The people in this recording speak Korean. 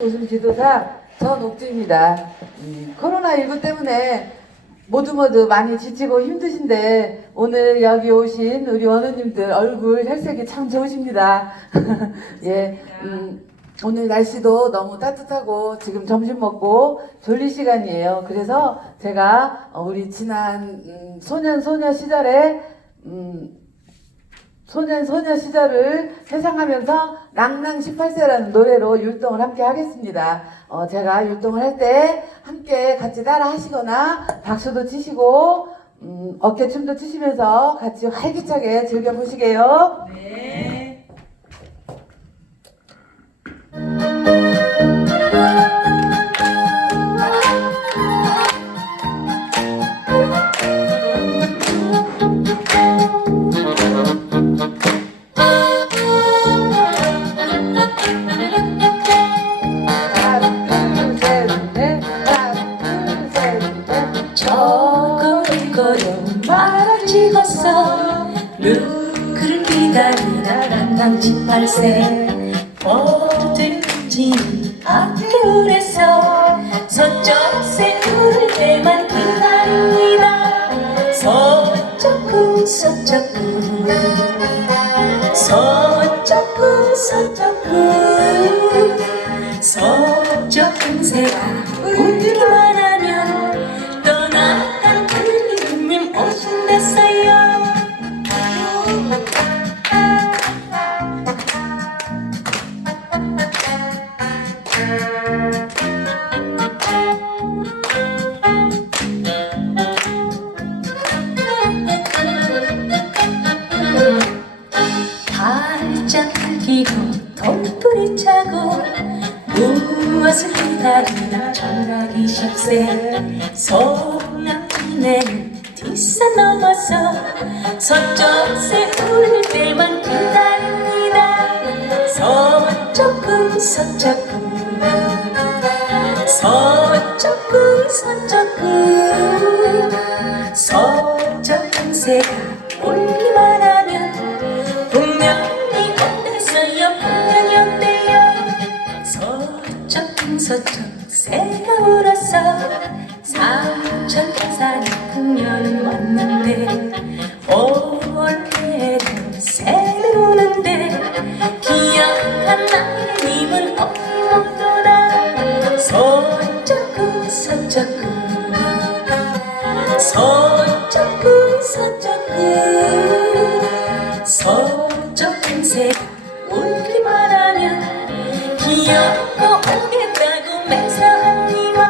웃음 지도사 전옥주입니다. 음, 코로나19 때문에 모두 모두 많이 지치고 힘드신데 오늘 여기 오신 우리 원우님들 얼굴 혈색이 참 좋으십니다. 예, 음, 오늘 날씨도 너무 따뜻하고 지금 점심 먹고 졸릴 시간이에요. 그래서 제가 어, 우리 지난 음, 소년 소녀 시절에 음, 소년 소녀 시절을 회상하면서 낭낭 18세라는 노래로 율동을 함께 하겠습니다. 어, 제가 율동을 할 때 함께 같이 따라 하시거나 박수도 치시고 음, 어깨춤도 추시면서 같이 활기차게 즐겨 보시게요. 네. 찍었어. 누구를 기다리다 난당 18세 어딘지 앞길에서 서쪽 새우를 때만 기다립니다. 서쪽군 서쪽군 서쪽군 서쪽군 무엇을 기다리나 전화기 십세. 소나기는 뒷산 넘어서 서쪽 새울 때만 기다립니다. 서쪽군 서쪽군 서쪽군 서쪽군 서쪽 새가 올기만 서쪽 새가 울었어 삼천 산이 풍년은 왔는데 올해도 새는 우는데 기억한 나의 님은 어디없더라 서쪽구 서쪽구. 서쪽구 서쪽구. 서쪽 금세가 울기만 하면 기억도 오 겠다고 맹세합니다